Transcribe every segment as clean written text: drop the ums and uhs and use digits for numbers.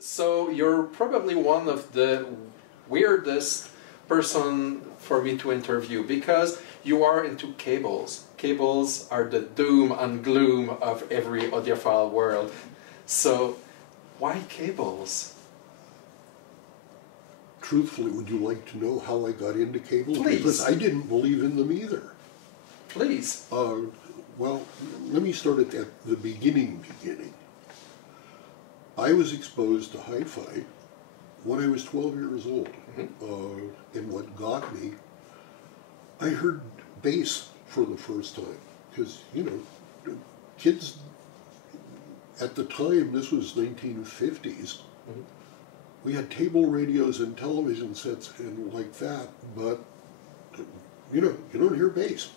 So you're probably one of the weirdest person for me to interview because you are into cables. Cables are the doom and gloom of every audiophile world. So why cables? Truthfully, would you like to know how I got into cables? Please. Because I didn't believe in them either. Please. Well, let me start at the beginning. I was exposed to hi-fi when I was 12 years old. And what got me, I heard bass for the first time. Because, you know, kids, at the time, this was 1950s, we had table radios and television sets and like that, but, you know, you don't hear bass.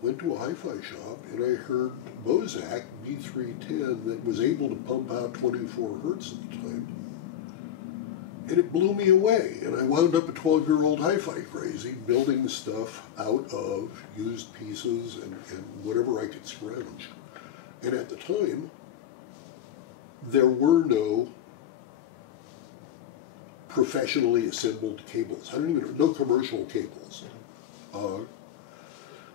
Went to a hi-fi shop and I heard Bozak B310 that was able to pump out 24 hertz at the time. And it blew me away. And I wound up a 12-year-old hi-fi crazy, building stuff out of used pieces and whatever I could scrounge. And at the time, there were no professionally assembled cables. I don't even know, no commercial cables.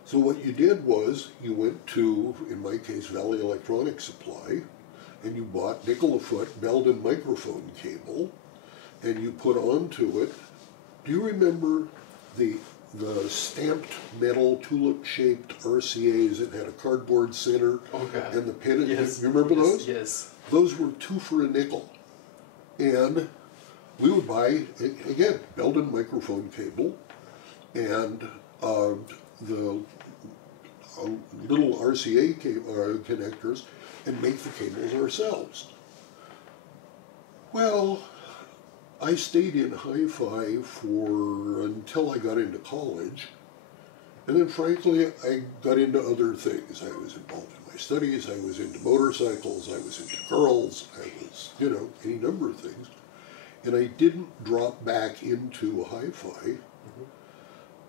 So what you did was you went to, in my case, Valley Electronic Supply, and you bought nickel a foot Belden microphone cable, and you put onto it. Do you remember the stamped metal tulip-shaped RCAs that had a cardboard center and the pin? Yes. You remember those? Yes. Those were 2 for a nickel, and we would buy again Belden microphone cable and the little RCA connectors and make the cables ourselves. Well, I stayed in hi-fi until I got into college, and then frankly I got into other things. I was involved in my studies, I was into motorcycles, I was into girls, I was, you know, any number of things. And I didn't drop back into hi-fi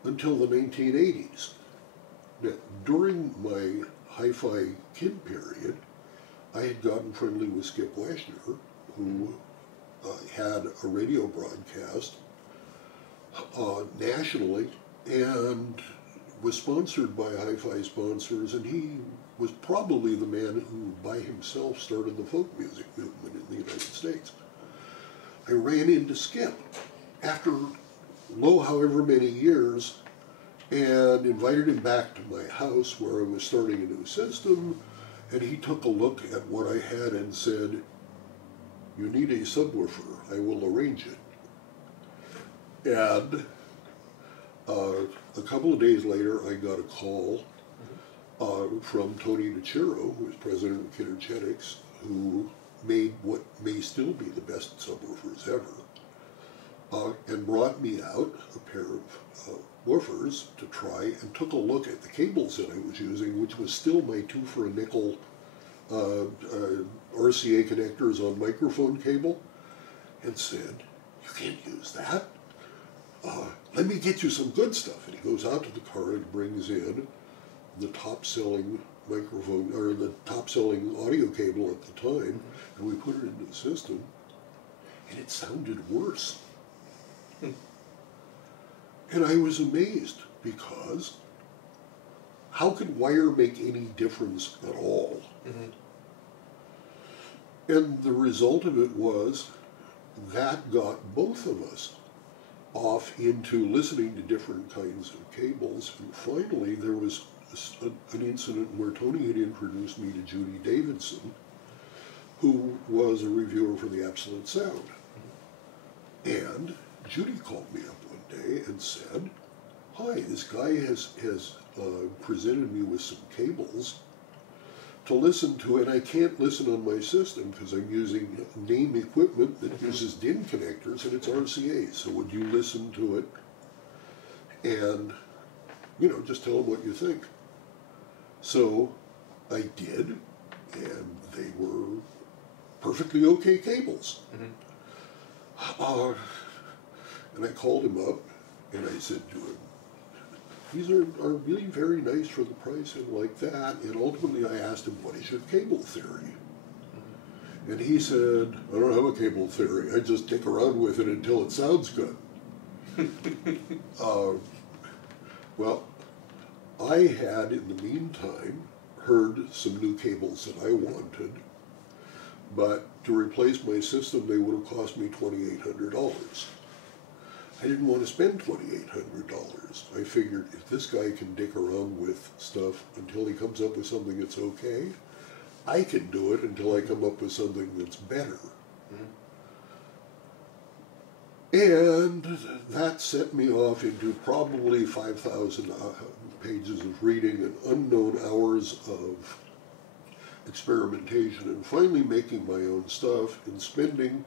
until the 1980s. Now, during my hi-fi kid period, I had gotten friendly with Skip Weshner, who had a radio broadcast nationally and was sponsored by hi-fi sponsors, and he was probably the man who by himself started the folk music movement in the United States. I ran into Skip after however many years and invited him back to my house where I was starting a new system, and he took a look at what I had and said, "You need a subwoofer, I will arrange it." And a couple of days later I got a call from Tony DiCiro, who was president of Kinergetics, who made what may still be the best subwoofers ever, and brought me out a pair of woofers to try, and took a look at the cables that I was using, which was still my 2 for a nickel RCA connectors on microphone cable, and said, "You can't use that. Let me get you some good stuff." And he goes out to the car and brings in the top-selling microphone, or the top-selling audio cable at the time, and we put it into the system, and it sounded worse. And I was amazed, because how could wire make any difference at all? And the result of it was that got both of us off into listening to different kinds of cables, and finally there was an incident where Tony had introduced me to Judy Davidson, who was a reviewer for the Absolute Sound. And Judy called me up one day and said, "Hi, this guy has presented me with some cables to listen to, and I can't listen on my system because I'm using name equipment that uses DIN connectors and it's RCA, so would you listen to it and, you know, just tell him what you think?" So I did, and they were perfectly okay cables. And I called him up, and I said to him, "These are really very nice for the price and like that." And ultimately I asked him, "What is your cable theory?" And he said, I don't have a cable theory. I just dick around with it until it sounds good. Well, I had, in the meantime, heard some new cables that I wanted, but to replace my system, they would have cost me $2,800. I didn't want to spend $2,800. I figured if this guy can dick around with stuff until he comes up with something that's okay, I can do it until I come up with something that's better. And that set me off into probably 5,000 pages of reading and unknown hours of experimentation, and finally making my own stuff and spending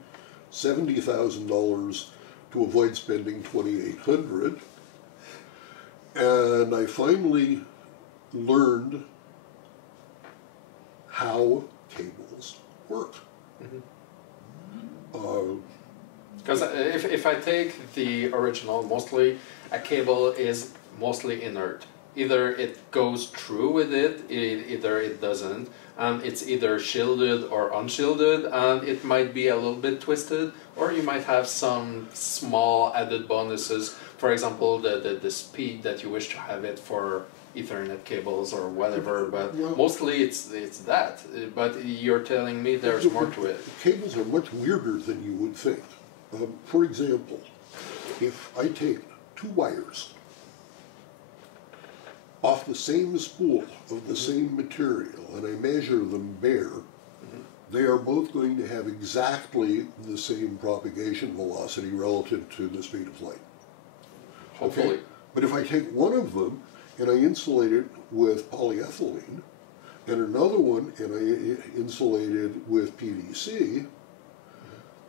$70,000 to avoid spending $2,800. And I finally learned how cables work. Because if I take the original, mostly a cable is mostly inert. Either it goes through with it, either it doesn't, and it's either shielded or unshielded, and it might be a little bit twisted, or you might have some small added bonuses. For example, the speed that you wish to have it for Ethernet cables or whatever, but well, mostly it's that. But you're telling me there's more to it. Cables are much weirder than you would think. For example, if I take two wires off the same spool of the same material and I measure them bare, they are both going to have exactly the same propagation velocity relative to the speed of light. Hopefully. Okay? But if I take one of them and I insulate it with polyethylene, and another one and I insulate it with PVC,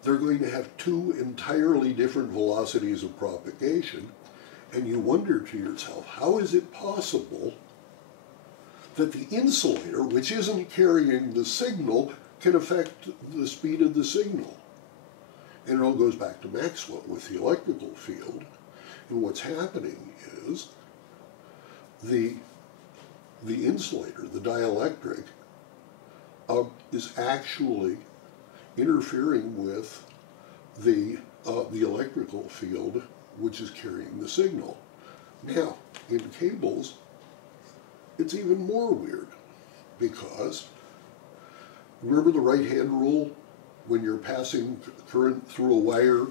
they're going to have two entirely different velocities of propagation, and you wonder to yourself, how is it possible that the insulator, which isn't carrying the signal, can affect the speed of the signal? And it all goes back to Maxwell with the electrical field, and what's happening is the insulator, the dielectric, is actually interfering with the electrical field which is carrying the signal. Now, in cables, it's even more weird, because remember the right-hand rule? When you're passing current through a wire,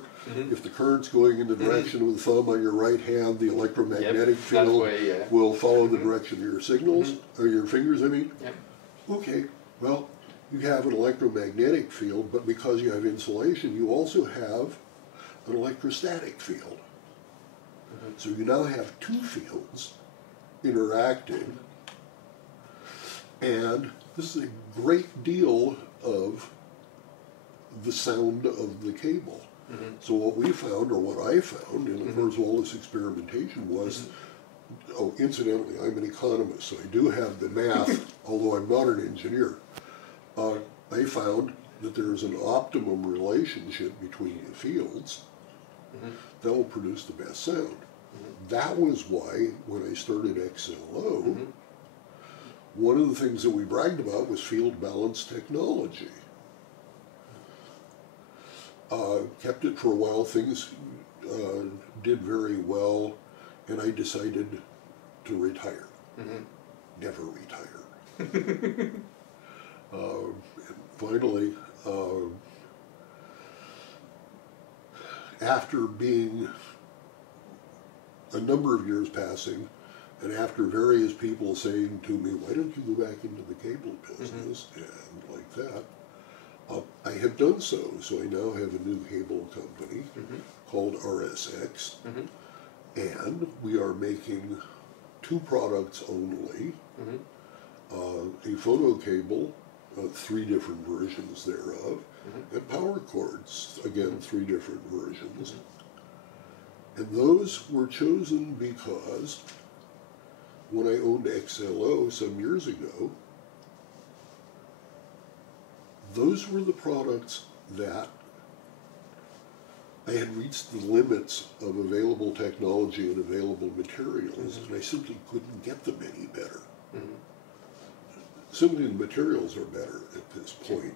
if the current's going in the direction of the thumb on your right hand, the electromagnetic field will follow the direction of your signals, or your fingers, I mean. Okay, well, you have an electromagnetic field, but because you have insulation, you also have an electrostatic field. So you now have two fields interacting, and this is a great deal of the sound of the cable. So what we found, or what I found, in the course of all this experimentation was, oh, incidentally, I'm an economist, so I do have the math, although I'm not an engineer. I found that there's an optimum relationship between the fields that will produce the best sound. That was why, when I started XLO, one of the things that we bragged about was field balance technology. Kept it for a while, things did very well, and I decided to retire. Never retire. Finally, after being a number of years passing, and after various people saying to me, why don't you go back into the cable business, and like that, I have done so. So I now have a new cable company called RSX, and we are making two products only, a photo cable, 3 different versions thereof, and power cords, again, 3 different versions. And those were chosen because when I owned XLO some years ago, those were the products that I had reached the limits of available technology and available materials, and I simply couldn't get them any better. simply the materials are better at this point.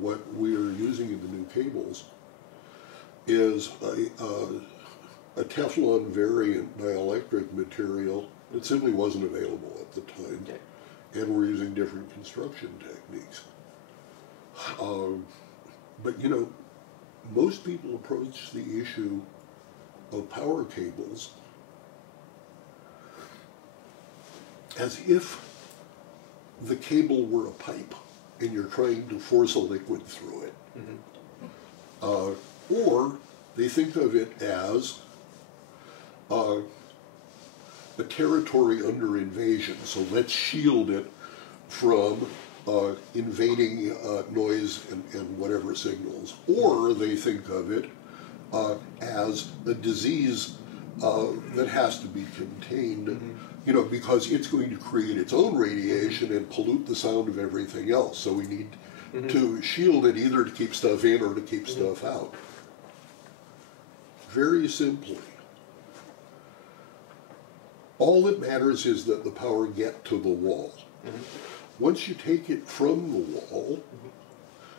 What we're using in the new cables is a Teflon variant dielectric material that simply wasn't available at the time, and we're using different construction techniques. But you know, most people approach the issue of power cables as if the cable were a pipe and you're trying to force a liquid through it. Or they think of it as a territory under invasion, so let's shield it from invading noise and whatever signals. Or they think of it as a disease that has to be contained, you know, because it's going to create its own radiation and pollute the sound of everything else. So we need to shield it either to keep stuff in or to keep stuff out. Very simply, all that matters is that the power get to the wall. Once you take it from the wall,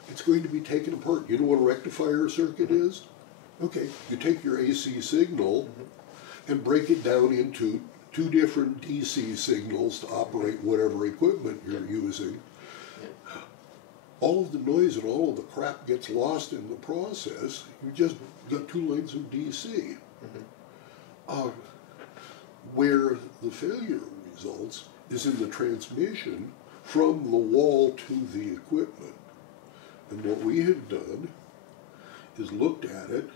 it's going to be taken apart. You know what a rectifier circuit is? Okay, you take your AC signal and break it down into two different DC signals to operate whatever equipment you're using. All of the noise and all of the crap gets lost in the process. You just got two lines of DC. Where the failure results is in the transmission from the wall to the equipment. And what we have done is looked at it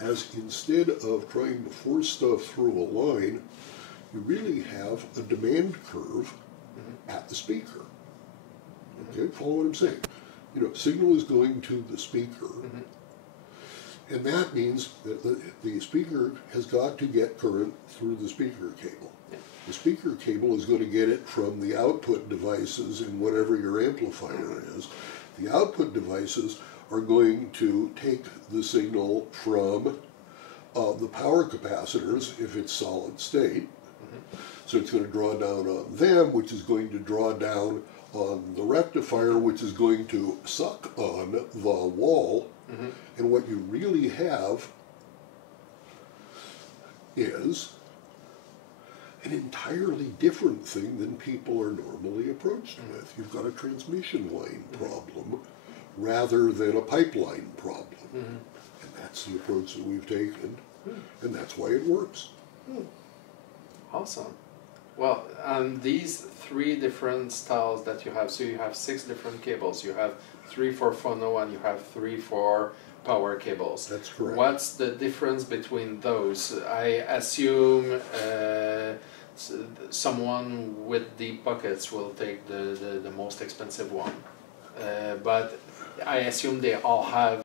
as, instead of trying to force stuff through a line, you really have a demand curve at the speaker. Okay, follow what I'm saying? You know, signal is going to the speaker, and that means that the speaker has got to get current through the speaker cable. The speaker cable is going to get it from the output devices in whatever your amplifier is. The output devices are going to take the signal from the power capacitors, if it's solid state. So it's going to draw down on them, which is going to draw down on the rectifier, which is going to suck on the wall. And what you really have is an entirely different thing than people are normally approached with. You've got a transmission line problem rather than a pipeline problem. And that's the approach that we've taken, and that's why it works. Awesome. Well, these three different styles that you have, so you have 6 different cables. You have 3 for phono and you have 3 for power cables. That's correct. What's the difference between those? I assume someone with deep pockets will take the most expensive one. But I assume they all have